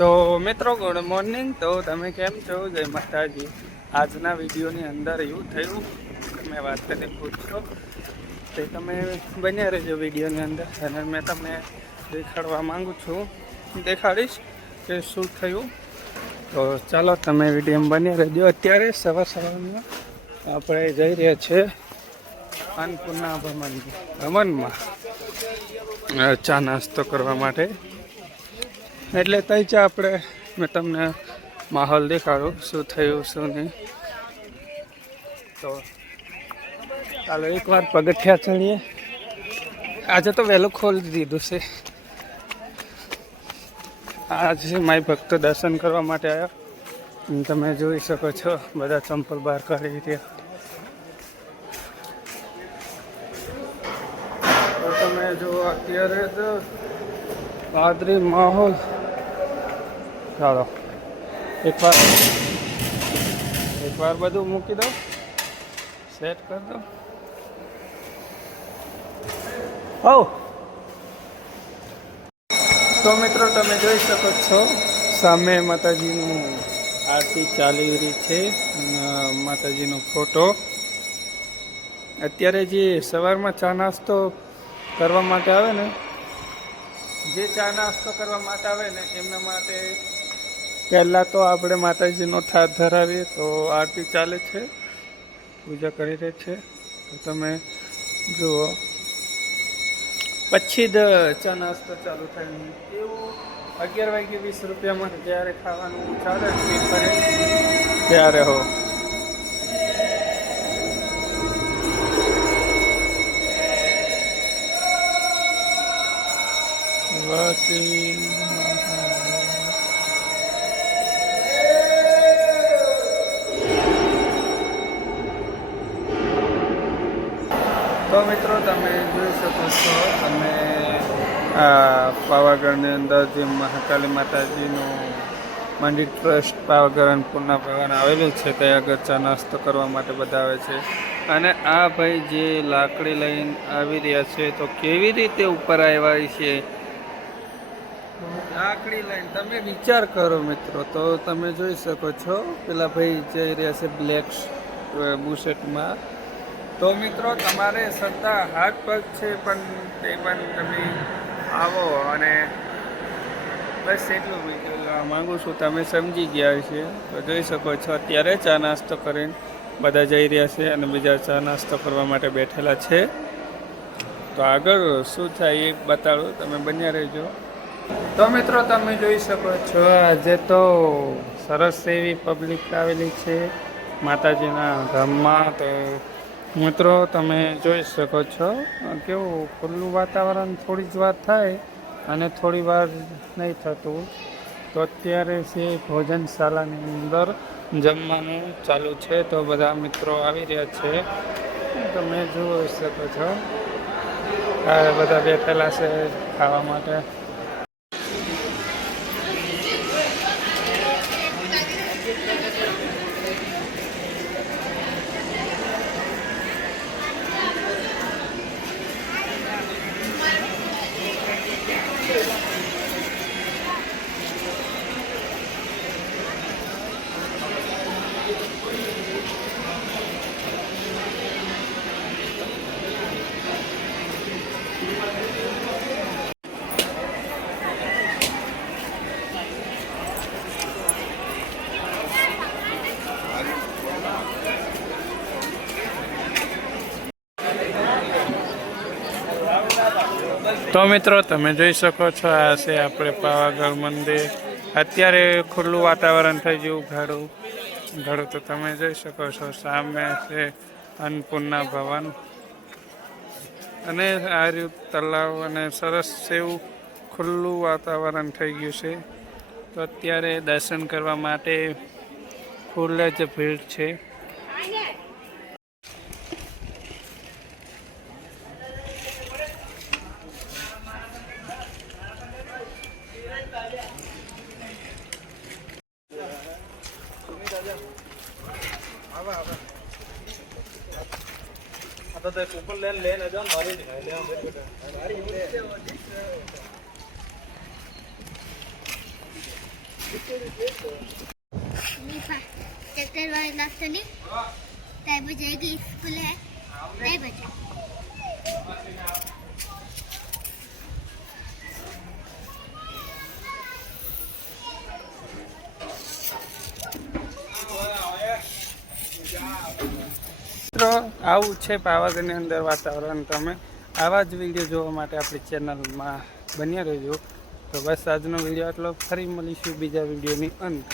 તો મિત્રો good morning. તો તમે કેમ છો? જય માતાજી. આજના વિડીયોની અંદર એવું થયું તમે વાત કરીને પૂછશો તે તમે બન્યા રહેજો વિડીયોની અંદર, અને મેં તમને દેખાડવા માગું છું, દેખાડીશ કે શું થયું. તો ચાલો તમે વિડીયોમાં બન્યા રહેજો. અત્યારે સવારમાં આપણે જઈ રહ્યા છીએ અન્નપૂર્ણા ભવનમાં ચા નાસ્તો કરવા માટે. એટલે તઈ ચા આપણે મેં તમને માહોલ દેખાડું શું થયું શું નહીં. તો ચાલો એકવાર પગથિયા ચડીએ. આજે તો વહેલું ખોલી દીધું છે. આજે માય ભક્તો દર્શન કરવા માટે આવ્યા. તમે જોઈ શકો છો બધા ચંપલ બહાર કાઢી રહ્યા. તો તમે જો અત્યારે તો વાદળી માહોલ. ચાલો એકવાર બધું મૂકી દો, સેટ કરી દો. તો મિત્રો તમે જોઈ શકો છો સામે માતાજીનું આરતી ચાલી રહી છે. માતાજીનો ફોટો. અત્યારે જે સવારમાં ચા નાસ્તો કરવા માટે આવે ને, જે ચા નાસ્તો કરવા માટે આવે ને એમના માટે પહેલાં તો આપણે માતાજીનો થાળ ધરાવીએ. તો આરતી ચાલે છે, પૂજા કરી રહી છે. તો તમે જુઓ પછી જ ચા નાસ્તો ચાલુ થાય. એવું 11:20 જ્યારે ખાવાનું ચાલે કરે ત્યારે હો. તો મિત્રો તમે જોઈ શકો છો, તમે પાવાગઢની અંદર જે મહાકાલી માતાજીનું મંદિર ટ્રસ્ટ પાવાગઢ અન્નપૂર્ણા ભવન આવેલું છે, ત્યાં આગળ ચા નાસ્તો કરવા માટે બધા આવે છે. અને આ ભાઈ જે લાકડી લઈને આવી રહ્યા છે, તો કેવી રીતે ઉપર આવ્યા છે લાકડી લઈને, તમે વિચાર કરો મિત્રો. તો તમે જોઈ શકો છો પેલા ભાઈ જઈ રહ્યા છે બ્લેક બુશર્ટમાં. તો મિત્રો તમારે શ્રદ્ધા હાથ પગ છે, પણ તે પણ તમે આવો. અને બસ એટલું વિડીયો માગું છું, તમે સમજી ગયા છે. તો જોઈ શકો છો અત્યારે ચા નાસ્તો કરીને બધા જઈ રહ્યા છે, અને બીજા ચા નાસ્તો કરવા માટે બેઠેલા છે. તો આગળ શું થાય એ બતાડું, તમે બન્યા રહેજો. તો મિત્રો તમે જોઈ શકો છો આજે તો સરસ એવી પબ્લિક આવેલી છે માતાજીના ધામમાં. તો મિત્રો તમે જોઈ શકો છો કેવું ખુલ્લું વાતાવરણ. થોડી જ વાર થાય અને થોડી વાર નહીં થતું. તો અત્યારે છે ભોજનશાળાની અંદર જમવાનું ચાલુ છે. તો બધા મિત્રો આવી રહ્યા છે, તમે જોઈ શકો છો. બધા બેઠેલા છે ખાવા માટે. તો મિત્રો તમે જોઈ શકો છો આ છે આપણે પાવાગઢ મંદિર. અત્યારે ખુલ્લું વાતાવરણ થઈ ગયું, ઘડું. તો તમે જોઈ શકો છો સામે છે અન્નપૂર્ણા ભવન, અને આ રહ્યું તલાવ, અને સરસ એવું ખુલ્લું વાતાવરણ થઈ ગયું છે. તો અત્યારે દર્શન કરવા માટે ફૂલ જ ભીડ છે. आता तो ऊपर लेने जाओ मारी दिखाई ले बेटा मारी चक्कर वाले नाश्ता नहीं टाइम हो जाएगी स्कूल है 2 बजे મિત્રો આવું છે પાવાગઢની અંદર વાતાવરણ. તમે આવા જ વિડીયો જોવા માટે આપણી ચેનલમાં બન્યા રહેજો. તો બસ આજનો વિડીયો આટલો. ફરી મળીશું બીજા વિડીયોની અંદર.